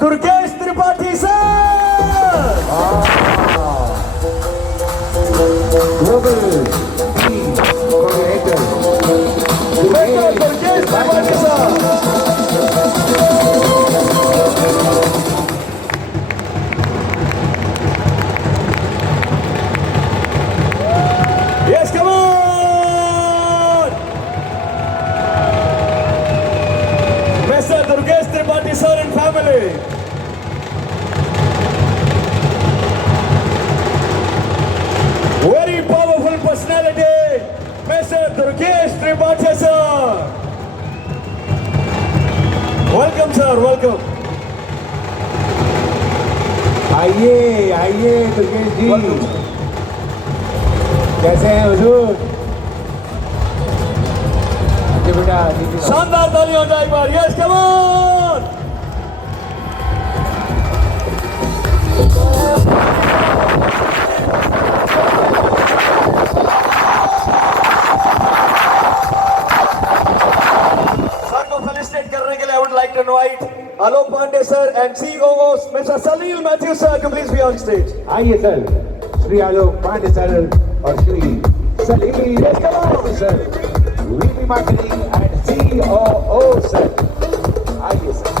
Durgesh Tripathi sir. Global team coordinator. Durgesh Tripathi sir. Yes, come on! Mr. Durgesh Tripathi sir and family. Very powerful personality, Mr. Durgesh Tripathi sir. Welcome sir, welcome. आइए आइए दुर्गेश जी, Welcome sir. कैसे हैं हुजूर? जी बेटा, दीजिए। शानदार ताली हो जाए एक बार. Yes, come on! सर को फेलिसिटेट करने के लिए I would like to invite Alok Pandey sir and COO Mr. Salil Matthew sir to please be on stage. आइए सर, श्री आलोक पांडे सर और Shri Salil sir, VP marketing and COO sir, आइए sir.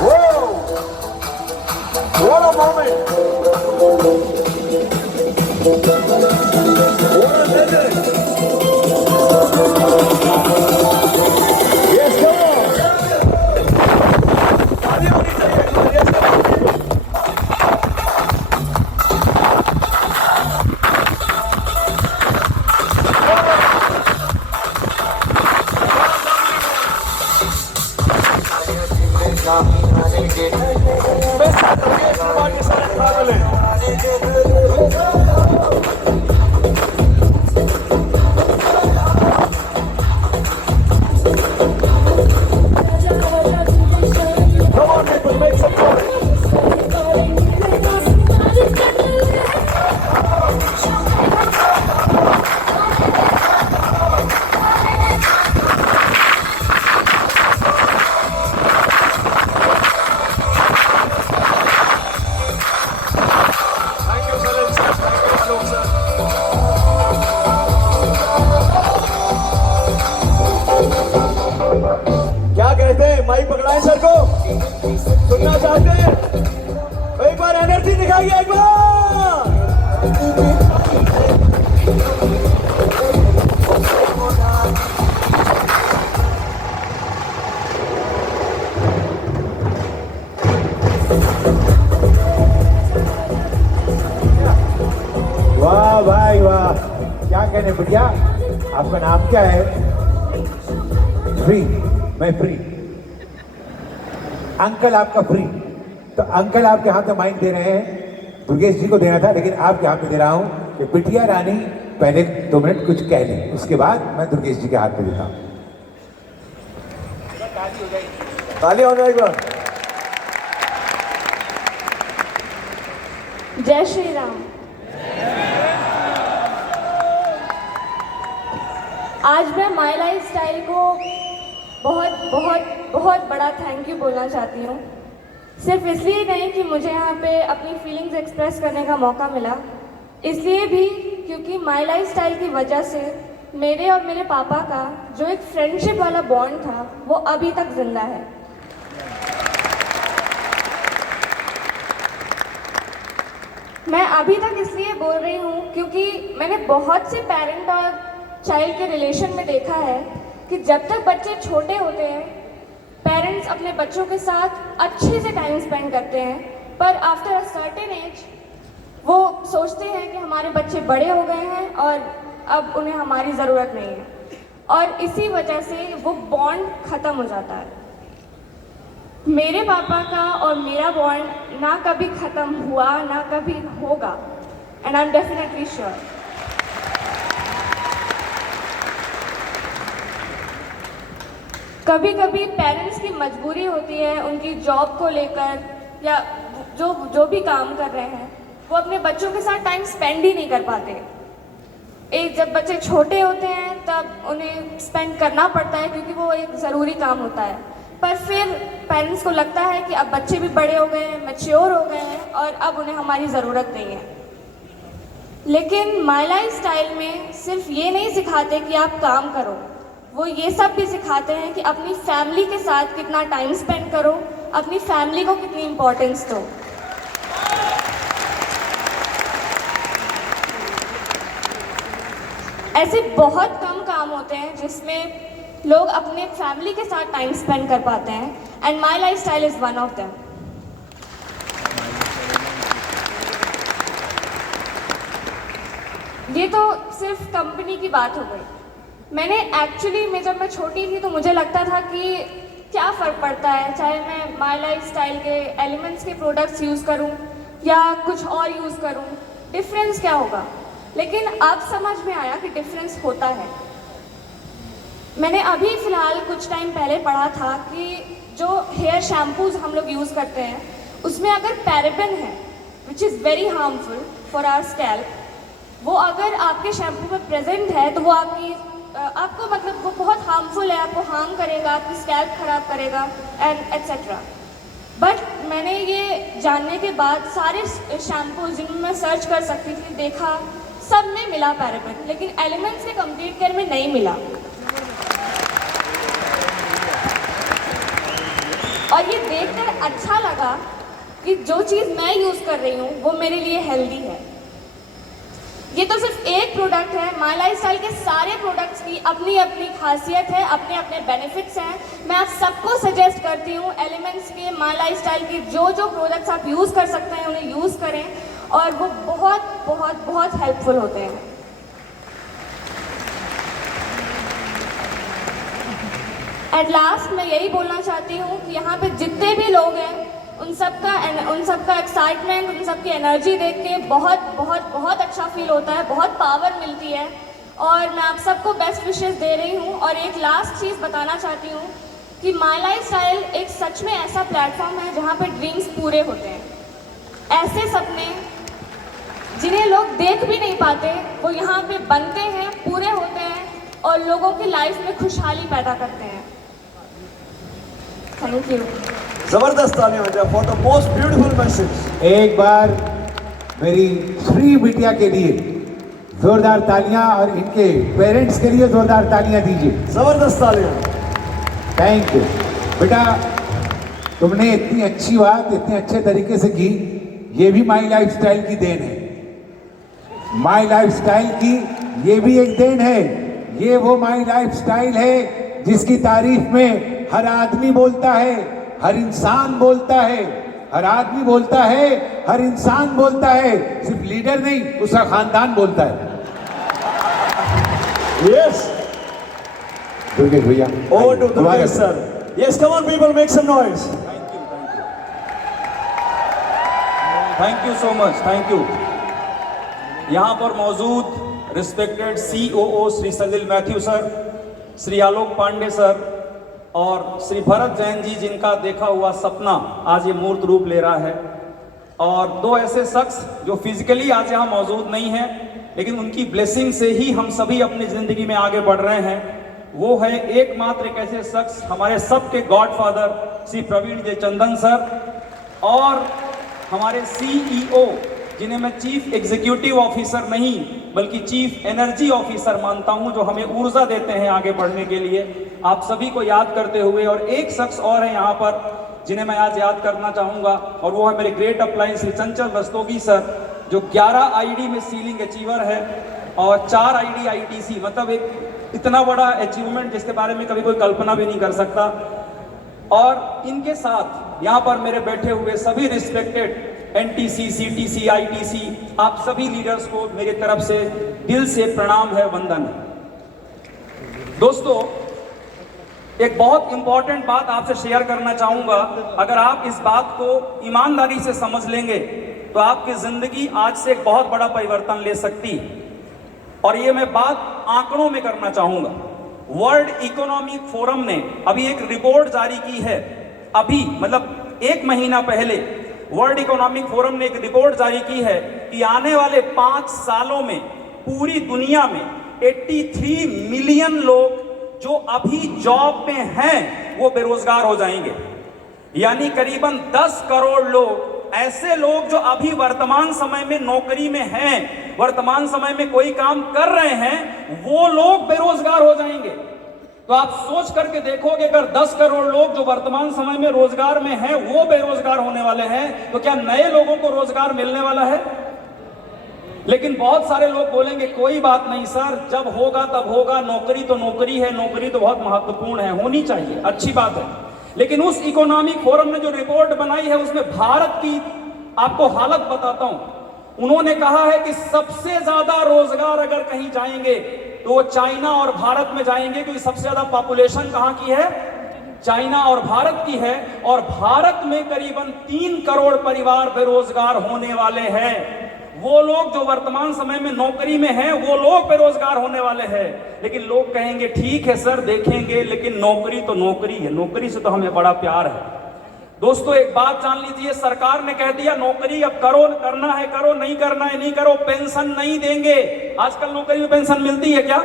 Whoa! What a moment! What a legend! Yes, come on! ताली होनी चाहिए. Yes, come on. Mr. Durgesh Tripathi sir and family. Come on, people, make some noise. Thank you, Salil sir. Thank you, Alok sir. क्या कहते हैं? Mic पकड़ाएं sir को. सुनना चाहते हैं? एक बार एनर्जी दिखाइए एक बार. वाह भाई वाह, क्या कहने बढ़िया। आपका नाम क्या है? फ्री, मैं फ्री। अंकल आपका फ्री, तो अंकल आपके हाथ में माइक दे रहे हैं। दुर्गेश जी को देना था, लेकिन आपके हाथ में दे रहा हूं कि बिटिया रानी पहले 2 मिनट कुछ कह लें, उसके बाद मैं दुर्गेश जी के हाथ में देता हूं। ताली हो जाए एक बार. जय श्री राम। आज मैं माई लाइफ स्टाइल को बहुत बहुत बहुत बड़ा थैंक यू बोलना चाहती हूँ। सिर्फ इसलिए नहीं कि मुझे यहाँ पे अपनी फीलिंग्स एक्सप्रेस करने का मौका मिला, इसलिए भी क्योंकि माई लाइफ स्टाइल की वजह से मेरे और मेरे पापा का जो एक फ्रेंडशिप वाला बॉन्ड था वो अभी तक जिंदा है। मैं अभी तक इसलिए बोल रही हूँ क्योंकि मैंने बहुत से पेरेंट और चाइल्ड के रिलेशन में देखा है कि जब तक बच्चे छोटे होते हैं पेरेंट्स अपने बच्चों के साथ अच्छे से टाइम स्पेंड करते हैं, पर आफ्टर अ सर्टेन एज वो सोचते हैं कि हमारे बच्चे बड़े हो गए हैं और अब उन्हें हमारी ज़रूरत नहीं है, और इसी वजह से वो बॉन्ड ख़त्म हो जाता है। मेरे पापा का और मेरा बॉन्ड ना कभी ख़त्म हुआ ना कभी होगा, and I am definitely sure. कभी कभी पेरेंट्स की मजबूरी होती है उनकी जॉब को लेकर, या जो भी काम कर रहे हैं वो अपने बच्चों के साथ टाइम स्पेंड ही नहीं कर पाते। जब बच्चे छोटे होते हैं तब उन्हें स्पेंड करना पड़ता है क्योंकि वो एक ज़रूरी काम होता है, पर फिर पेरेंट्स को लगता है कि अब बच्चे भी बड़े हो गए हैं, मैच्योर हो गए हैं और अब उन्हें हमारी ज़रूरत नहीं है। लेकिन माई लाइफ स्टाइल में सिर्फ ये नहीं सिखाते कि आप काम करो, वो ये सब भी सिखाते हैं कि अपनी फैमिली के साथ कितना टाइम स्पेंड करो, अपनी फैमिली को कितनी इम्पोर्टेंस दो। ऐसे बहुत कम काम होते हैं जिसमें लोग अपने फैमिली के साथ टाइम स्पेंड कर पाते हैं, and my life style is one of them. ये तो सिर्फ कंपनी की बात हो गई। मैंने एक्चुअली में जब मैं छोटी थी तो मुझे लगता था कि क्या फ़र्क पड़ता है, चाहे मैं माई लाइफ स्टाइल के एलिमेंट्स के प्रोडक्ट्स यूज़ करूं या कुछ और यूज़ करूं, डिफरेंस क्या होगा। लेकिन अब समझ में आया कि डिफरेंस होता है। मैंने अभी फ़िलहाल कुछ टाइम पहले पढ़ा था कि जो हेयर शैम्पूज़ हम लोग यूज़ करते हैं उसमें अगर पैराबेन है which is very harmful for our scalp, वो अगर आपके शैम्पू में प्रेजेंट है तो वो आपको मतलब वो बहुत हार्मफुल है, आपको हार्म करेगा, आपकी स्कैल्प खराब करेगा एंड एट्सेट्रा। बट मैंने ये जानने के बाद सारे शैम्पू जिनमें मैं सर्च कर सकती थी देखा, सब में मिला पैराबेन, लेकिन एलिमेंट्स के कंप्लीट केयर में नहीं मिला। और ये देखकर अच्छा लगा कि जो चीज़ मैं यूज़ कर रही हूँ वो मेरे लिए हेल्दी है। ये तो सिर्फ एक प्रोडक्ट है, माई लाइफ स्टाइल के सारे प्रोडक्ट्स की अपनी अपनी खासियत है, अपने अपने बेनिफिट्स हैं। मैं आप सबको सजेस्ट करती हूँ एलिमेंट्स के, माई लाइफ स्टाइल के जो प्रोडक्ट्स आप यूज़ कर सकते हैं उन्हें यूज़ करें, और वो बहुत बहुत बहुत हेल्पफुल होते हैं। एट लास्ट मैं यही बोलना चाहती हूँ कि यहाँ पे जितने भी लोग हैं उन सब का एक्साइटमेंट, उन सब की एनर्जी देख के बहुत बहुत बहुत अच्छा फील होता है, बहुत पावर मिलती है, और मैं आप सबको बेस्ट विशेस दे रही हूँ। और एक लास्ट चीज़ बताना चाहती हूँ कि माई लाइफ स्टाइल एक सच में ऐसा प्लेटफॉर्म है जहाँ पे ड्रीम्स पूरे होते हैं। ऐसे सपने जिन्हें लोग देख भी नहीं पाते वो यहाँ पे बनते हैं, पूरे होते हैं और लोगों की लाइफ में खुशहाली पैदा करते हैं। Thank you. जबरदस्त तालियां हो जाए for the most beautiful message. एक बार मेरी श्री बिटिया के लिए जोरदार तालियां और इनके पेरेंट्स के लिए जोरदार तालियां दीजिए। जबरदस्त तालियां। थैंक यू बेटा, तुमने इतनी अच्छी बात इतने अच्छे तरीके से की, ये भी माई लाइफ स्टाइल की देन है। माई लाइफ स्टाइल की ये भी एक देन है। ये वो माई लाइफ स्टाइल है जिसकी तारीफ में हर आदमी बोलता है, हर इंसान बोलता है, हर आदमी बोलता है, हर इंसान बोलता है, सिर्फ लीडर नहीं उसका खानदान बोलता है। यस दुर्गेश भैया, over to Durgesh sir. Yes, come on people, make some noise. Thank you so much, thank you. यहाँ पर मौजूद respected COO Shri Salil Mathew sir, Shri Alok Pandey sir और श्री भरत जैन जी, जिनका देखा हुआ सपना आज ये मूर्त रूप ले रहा है, और दो ऐसे शख्स जो फिजिकली आज यहाँ मौजूद नहीं हैं लेकिन उनकी ब्लेसिंग से ही हम सभी अपनी ज़िंदगी में आगे बढ़ रहे हैं। वो है एकमात्र एक ऐसे शख्स, हमारे सबके गॉडफादर श्री प्रवीण जयचंदन सर, और हमारे CEO जिन्हें मैं चीफ एग्जीक्यूटिव ऑफिसर नहीं बल्कि चीफ एनर्जी ऑफिसर मानता हूं, जो हमें ऊर्जा देते हैं आगे बढ़ने के लिए। आप सभी को याद करते हुए, और एक शख्स और है यहाँ पर जिन्हें मैं आज याद करना चाहूँगा, और वो है मेरे ग्रेट अपलाइन श्री चंचल रस्तोगी सर, जो 11 ID में सीलिंग अचीवर है और 4 ID ITC, मतलब एक इतना बड़ा अचीवमेंट जिसके बारे में कभी कोई कल्पना भी नहीं कर सकता। और इनके साथ यहाँ पर मेरे बैठे हुए सभी रिस्पेक्टेड NTC, CTC, ITC, आप सभी लीडर्स को मेरी तरफ से दिल से प्रणाम है, वंदन है। दोस्तों, एक बहुत इंपॉर्टेंट बात आपसे शेयर करना चाहूंगा। अगर आप इस बात को ईमानदारी से समझ लेंगे तो आपकी जिंदगी आज से एक बहुत बड़ा परिवर्तन ले सकती है। और ये मैं बात आंकड़ों में करना चाहूंगा। वर्ल्ड इकोनॉमिक फोरम ने अभी एक रिपोर्ट जारी की है, अभी मतलब 1 महीना पहले वर्ल्ड इकोनॉमिक फोरम ने एक रिपोर्ट जारी की है कि आने वाले 5 सालों में पूरी दुनिया में 83 मिलियन लोग जो अभी जॉब में हैं वो बेरोजगार हो जाएंगे। यानी करीबन 10 करोड़ लोग, ऐसे लोग जो अभी वर्तमान समय में नौकरी में हैं, वर्तमान समय में कोई काम कर रहे हैं, वो लोग बेरोजगार हो जाएंगे। तो आप सोच करके देखोगे, अगर 10 करोड़ लोग जो वर्तमान समय में रोजगार में हैं वो बेरोजगार होने वाले हैं, तो क्या नए लोगों को रोजगार मिलने वाला है? लेकिन बहुत सारे लोग बोलेंगे कोई बात नहीं सर, जब होगा तब होगा, नौकरी तो नौकरी है, नौकरी तो बहुत महत्वपूर्ण है, होनी चाहिए, अच्छी बात है। लेकिन उस इकोनॉमिक फोरम ने जो रिपोर्ट बनाई है उसमें भारत की आपको हालत बताता हूं। उन्होंने कहा है कि सबसे ज्यादा रोजगार अगर कहीं जाएंगे तो वो चाइना और भारत में जाएंगे, क्योंकि सबसे ज्यादा पॉपुलेशन कहां की है? चाइना और भारत की है। और भारत में करीबन 3 करोड़ परिवार बेरोजगार होने वाले हैं। वो लोग जो वर्तमान समय में नौकरी में हैं वो लोग बेरोजगार होने वाले हैं। लेकिन लोग कहेंगे ठीक है सर, देखेंगे, लेकिन नौकरी तो नौकरी है, नौकरी से तो हमें बड़ा प्यार है। दोस्तों एक बात जान लीजिए, सरकार ने कह दिया नौकरी अब करो, करना है करो, नहीं करना है नहीं करो, पेंशन नहीं देंगे। आजकल नौकरी में पेंशन मिलती है क्या?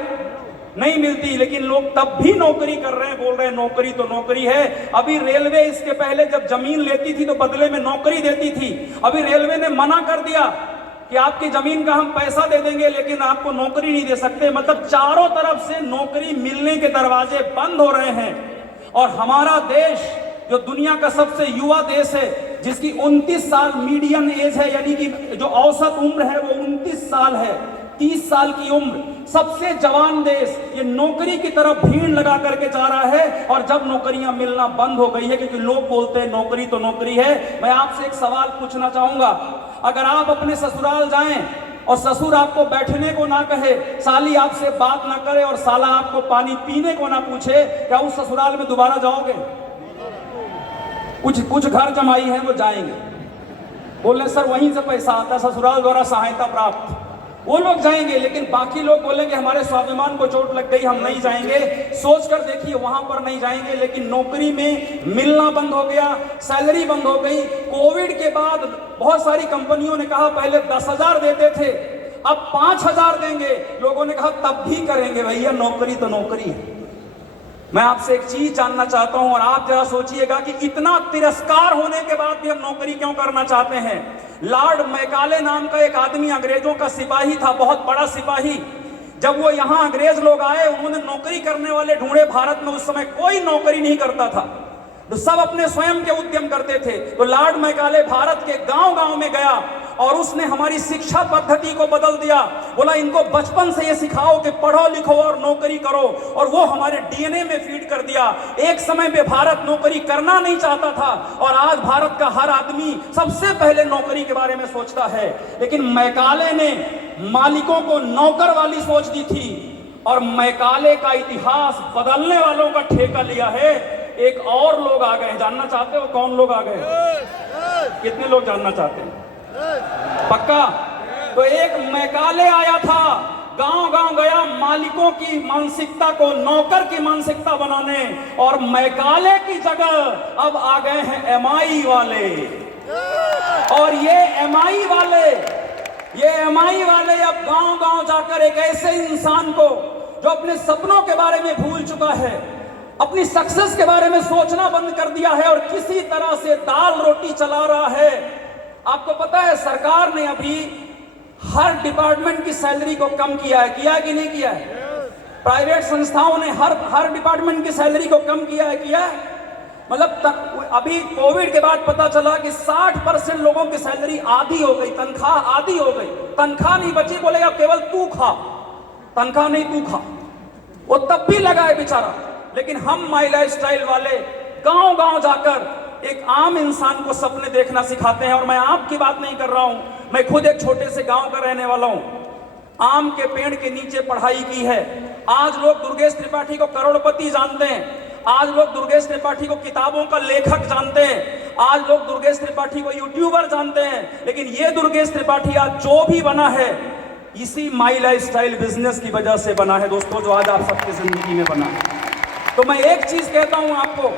नहीं मिलती। लेकिन लोग तब भी नौकरी कर रहे हैं, बोल रहे हैं नौकरी तो नौकरी है। अभी रेलवे इसके पहले जब जमीन लेती थी तो बदले में नौकरी देती थी। अभी रेलवे ने मना कर दिया कि आपकी जमीन का हम पैसा दे देंगे लेकिन आपको नौकरी नहीं दे सकते। मतलब चारों तरफ से नौकरी मिलने के दरवाजे बंद हो रहे हैं। और हमारा देश जो दुनिया का सबसे युवा देश है, जिसकी 29 साल मीडियन एज है, यानी कि जो औसत उम्र है वो 29 साल है, 30 साल की उम्र, सबसे जवान देश, ये नौकरी की तरफ भीड़ लगा करके जा रहा है। और जब नौकरियां मिलना बंद हो गई है, क्योंकि लोग बोलते हैं नौकरी तो नौकरी है, मैं आपसे एक सवाल पूछना चाहूंगा। अगर आप अपने ससुराल जाएं और ससुर आपको बैठने को ना कहे, साली आपसे बात ना करे और साला आपको पानी पीने को ना पूछे, क्या उस ससुराल में दोबारा जाओगे? कुछ घर जमाई है वो जाएंगे, बोले सर वहीं से पैसा आता, ससुराल द्वारा सहायता प्राप्त, वो लोग जाएंगे। लेकिन बाकी लोग बोलेंगे हमारे स्वाभिमान को चोट लग गई, हम नहीं जाएंगे। सोच कर देखिए, वहां पर नहीं जाएंगे। लेकिन नौकरी में मिलना बंद हो गया, सैलरी बंद हो गई। कोविड के बाद बहुत सारी कंपनियों ने कहा पहले 10,000 देते थे, अब 5,000 देंगे। लोगों ने कहा तब भी करेंगे भैया, नौकरी तो नौकरी है। मैं आपसे एक चीज जानना चाहता हूं और आप जरा सोचिएगा कि इतना तिरस्कार होने के बाद भी हम नौकरी क्यों करना चाहते हैं। लॉर्ड मैकाले नाम का एक आदमी अंग्रेजों का सिपाही था, बहुत बड़ा सिपाही। जब वो यहां अंग्रेज लोग आए, उन्होंने नौकरी करने वाले ढूंढे। भारत में उस समय कोई नौकरी नहीं करता था, तो सब अपने स्वयं के उद्यम करते थे। तो लॉर्ड मैकाले भारत के गांव-गांव में गया और उसने हमारी शिक्षा पद्धति को बदल दिया। बोला इनको बचपन से ये सिखाओ कि पढ़ो लिखो और नौकरी करो, और वो हमारे डीएनए में फीड कर दिया। एक समय पे भारत नौकरी करना नहीं चाहता था और आज भारत का हर आदमी सबसे पहले नौकरी के बारे में सोचता है। लेकिन मैकाले ने मालिकों को नौकर वाली सोच दी थी और मैकाले का इतिहास बदलने वालों का ठेका लिया है। एक और लोग आ गए, जानना चाहते हो कौन लोग आ गए? कितने लोग जानना चाहते हैं? पक्का? तो एक मैकाले आया था, गांव-गांव गया मालिकों की मानसिकता को नौकर की मानसिकता बनाने, और मैकाले की जगह अब आ गए हैं एमआई वाले। और ये एमआई वाले अब गांव-गांव जाकर एक ऐसे इंसान को जो अपने सपनों के बारे में भूल चुका है, अपनी सक्सेस के बारे में सोचना बंद कर दिया है और किसी तरह से दाल रोटी चला रहा है। आपको पता है सरकार ने अभी हर डिपार्टमेंट की सैलरी को कम किया है कि नहीं किया है? प्राइवेट संस्थाओं ने हर डिपार्टमेंट की सैलरी को कम किया है। मतलब अभी कोविड के बाद पता चला कि 60% लोगों की सैलरी आधी हो गई, तनख्वाह आधी हो गई, तनख्वाह नहीं बची। बोले अब केवल तू खा, तनख्वाह नहीं तू खा। वो तब भी लगा है बेचारा। लेकिन हम माई लाइफस्टाइल वाले गांव-गांव जाकर एक आम इंसान को सपने देखना सिखाते हैं। और मैं आपकी बात नहीं कर रहा हूं, मैं खुद एक छोटे से गांव का रहने वाला हूं। आम के पेड़ के नीचे पढ़ाई की है। आज लोग दुर्गेश त्रिपाठी को करोड़पति जानते हैं, आज लोग दुर्गेश त्रिपाठी को किताबों का लेखक जानते हैं, आज लोग दुर्गेश त्रिपाठी को यूट्यूबर जानते हैं। लेकिन ये दुर्गेश त्रिपाठी आज जो भी बना है, इसी माई लाइफस्टाइल बिजनेस की वजह से बना है दोस्तों, जो आज आप सबकी जिंदगी में बना है। तो मैं एक चीज कहता हूं आपको,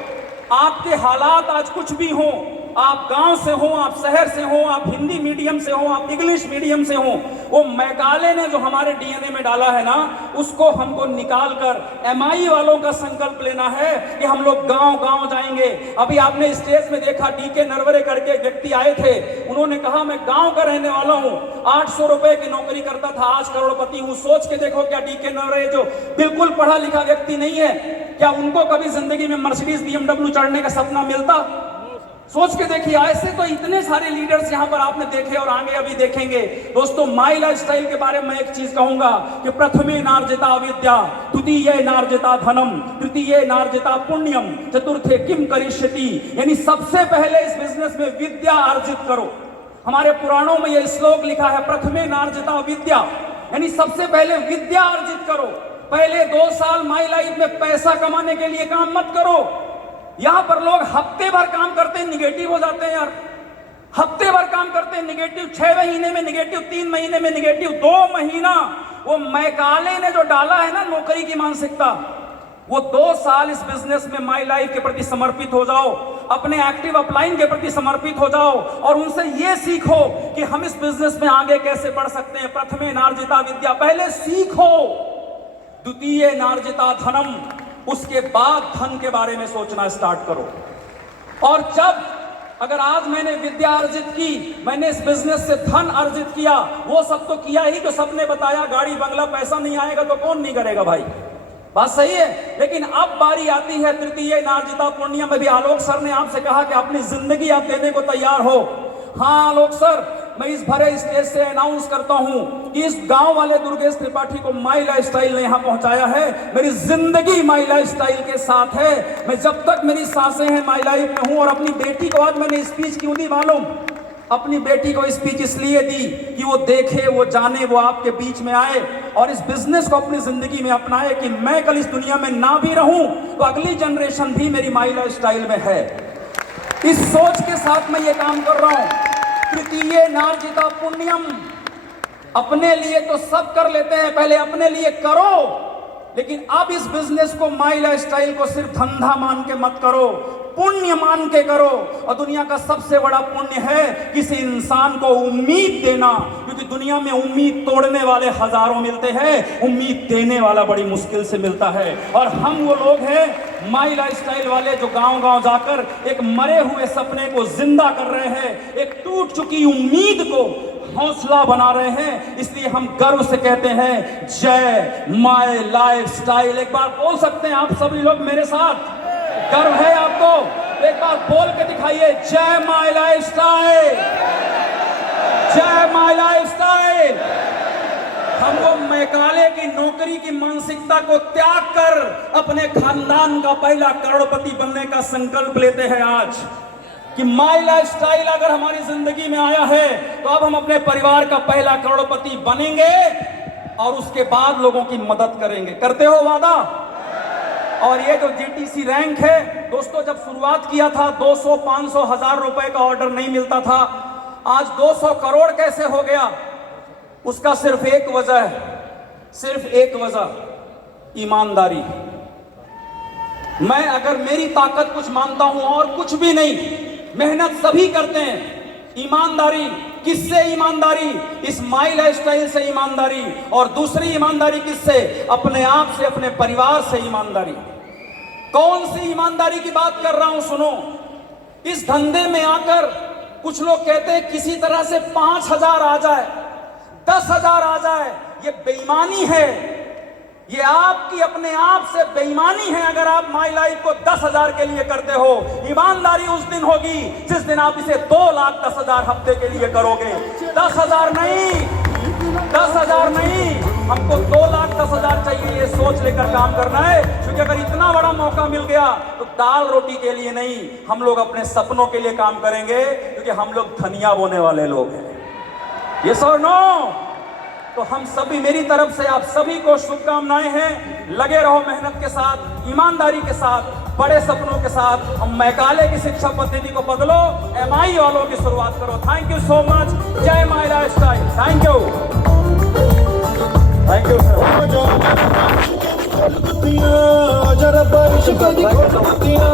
आपके हालात आज कुछ भी हो, आप गांव से हो, आप शहर से हो, आप हिंदी मीडियम से हो, आप इंग्लिश मीडियम से हो, वो मैकाले ने जो हमारे डीएनए में डाला है ना, उसको हमको निकाल कर एमआई वालों का संकल्प लेना है कि हम लोग गांव गांव जाएंगे। अभी आपने स्टेज में देखा, डीके नरवरे करके एक व्यक्ति आए थे, उन्होंने कहा मैं गांव का रहने वाला हूं, 800 रुपए की नौकरी करता था, आज करोड़पति हूं। सोच के देखो, क्या डीके नरवरे जो बिल्कुल पढ़ा लिखा व्यक्ति नहीं है, क्या उनको कभी जिंदगी में मर्सिडीज बीएमडब्ल्यू चढ़ने का सपना मिलता? सोच के देखिए। ऐसे तो इतने सारे लीडर्स यहां पर आपने देखे और आगे अभी देखेंगे। दोस्तों, माई लाइफस्टाइल के बारे में एक चीज कहूंगा कि प्रथमे नार्जिता विद्या, द्वितीये नार्जिता धनम, तृतीये नार्जिता पुण्यम, चतुर्थे किम करिष्यति। यानी सबसे पहले इस बिजनेस में विद्या अर्जित करो। हमारे पुराणों में यह श्लोक लिखा है, प्रथमे नार्जिता विद्या, यानी सबसे पहले विद्या अर्जित करो। पहले 2 साल माई लाइफ में पैसा कमाने के लिए काम मत करो। यहां पर लोग हफ्ते भर काम करते हैं, निगेटिव हो जाते हैं यार। हफ्ते भर काम करते हैं, निगेटिव, 6 महीने में निगेटिव, 3 महीने में निगेटिव, 2 महीना। वो मैकाले ने जो डाला है ना नौकरी की मानसिकता, वो 2 साल इस बिजनेस में माई लाइफ के प्रति समर्पित हो जाओ, अपने एक्टिव अपलाइन के प्रति समर्पित हो जाओ और उनसे ये सीखो कि हम इस बिजनेस में आगे कैसे बढ़ सकते हैं। प्रथमे नार्जिता विद्या, पहले सीखो। द्वितीय नार्जिता धनम, उसके बाद धन के बारे में सोचना स्टार्ट करो। और जब अगर आज मैंने विद्या अर्जित की, मैंने इस बिजनेस से धन अर्जित किया, वो सब तो किया ही, जो सबने बताया, गाड़ी बंगला, पैसा नहीं आएगा तो कौन नहीं करेगा भाई, बात सही है। लेकिन अब बारी आती है तृतीय नार्जिता पुण्यम में भी। आलोक सर ने आपसे कहा कि अपनी जिंदगी आप देने को तैयार हो। हाँ आलोक सर, मैं इस भरे स्टेज से अनाउंस करता हूं कि इस गांव वाले दुर्गेश त्रिपाठी को माई लाइफस्टाइल ने यहां पहुंचाया है। मेरी जिंदगी माई लाइफस्टाइल के साथ है। मैं जब तक मेरी सांसें हैं माई लाइफ में हूं। और अपनी बेटी को आज मैंने स्पीच क्यों दी मालूम? अपनी बेटी को स्पीच इसलिए दी कि वो देखे, वो जाने, वो आपके बीच में आए और इस बिजनेस को अपनी जिंदगी में अपनाए कि मैं कल इस दुनिया में ना भी रहूं तो अगली जनरेशन भी मेरी माई लाइफस्टाइल में है। इस सोच के साथ मैं ये काम कर रहा हूं। तृतीय नार्जिता पुण्यम, अपने लिए तो सब कर लेते हैं, पहले अपने लिए करो। लेकिन अब इस बिजनेस को, माई लाइफस्टाइल को सिर्फ धंधा मान के मत करो, पुण्य मान के करो। और दुनिया का सबसे बड़ा पुण्य है किसी इंसान को उम्मीद देना, क्योंकि दुनिया में उम्मीद तोड़ने वाले हजारों मिलते हैं, उम्मीद देने वाला बड़ी मुश्किल से मिलता है। और हम वो लोग हैं माई लाइफस्टाइल वाले जो गांव गांव जाकर एक मरे हुए सपने को जिंदा कर रहे हैं, एक टूट चुकी उम्मीद को हौसला बना रहे हैं। इसलिए हम गर्व से कहते हैं जय माई लाइफस्टाइल। एक बार बोल सकते हैं आप सभी लोग मेरे साथ? गर्व है आपको? एक बार बोल के दिखाइए, जय माई लाइफस्टाइल, जय माई लाइफस्टाइल। हम वो मैकाले की नौकरी की मानसिकता को त्याग कर अपने खानदान का पहला करोड़पति बनने का संकल्प लेते हैं आज कि माई लाइफस्टाइल अगर हमारी जिंदगी में आया है तो अब हम अपने परिवार का पहला करोड़पति बनेंगे और उसके बाद लोगों की मदद करेंगे। करते हो वादा? और ये जो जीटीसी रैंक है दोस्तों, जब शुरुआत किया था 200, 500, 1000 रुपए का ऑर्डर नहीं मिलता था, आज 200 करोड़ कैसे हो गया? उसका सिर्फ एक वजह है, सिर्फ एक वजह, ईमानदारी। मैं अगर मेरी ताकत कुछ मानता हूं और कुछ भी नहीं, मेहनत सभी करते हैं। ईमानदारी, किससे ईमानदारी? इस माई लाइफस्टाइल से ईमानदारी। और दूसरी ईमानदारी किससे? अपने आप से, अपने परिवार से ईमानदारी। कौन सी ईमानदारी की बात कर रहा हूं सुनो। इस धंधे में आकर कुछ लोग कहते हैं किसी तरह से 5000 आ जाए, 10,000 आ जाए, ये बेईमानी है। ये आपकी अपने आप से बेईमानी है अगर आप माई लाइफ को 10,000 के लिए करते हो। ईमानदारी उस दिन होगी जिस दिन आप इसे 2,10,000 हफ्ते के लिए करोगे। 10,000 नहीं, 10,000 नहीं, हमको 2,10,000 चाहिए। ये सोच लेकर काम करना है, क्योंकि अगर इतना बड़ा मौका मिल गया तो दाल रोटी के लिए नहीं, हम लोग अपने सपनों के लिए काम करेंगे, क्योंकि हम लोग धनिया बोने वाले लोग हैं। यस और नो? तो हम सभी, मेरी तरफ से आप सभी को शुभकामनाएं हैं। लगे रहो मेहनत के साथ, ईमानदारी के साथ, बड़े सपनों के साथ। हम मैकाले की शिक्षा पद्धति को बदलो, एमआई वालों की शुरुआत करो। Thank you so much. जय my lifestyle. Thank you. Thank you sir जरा बारिश को दिखा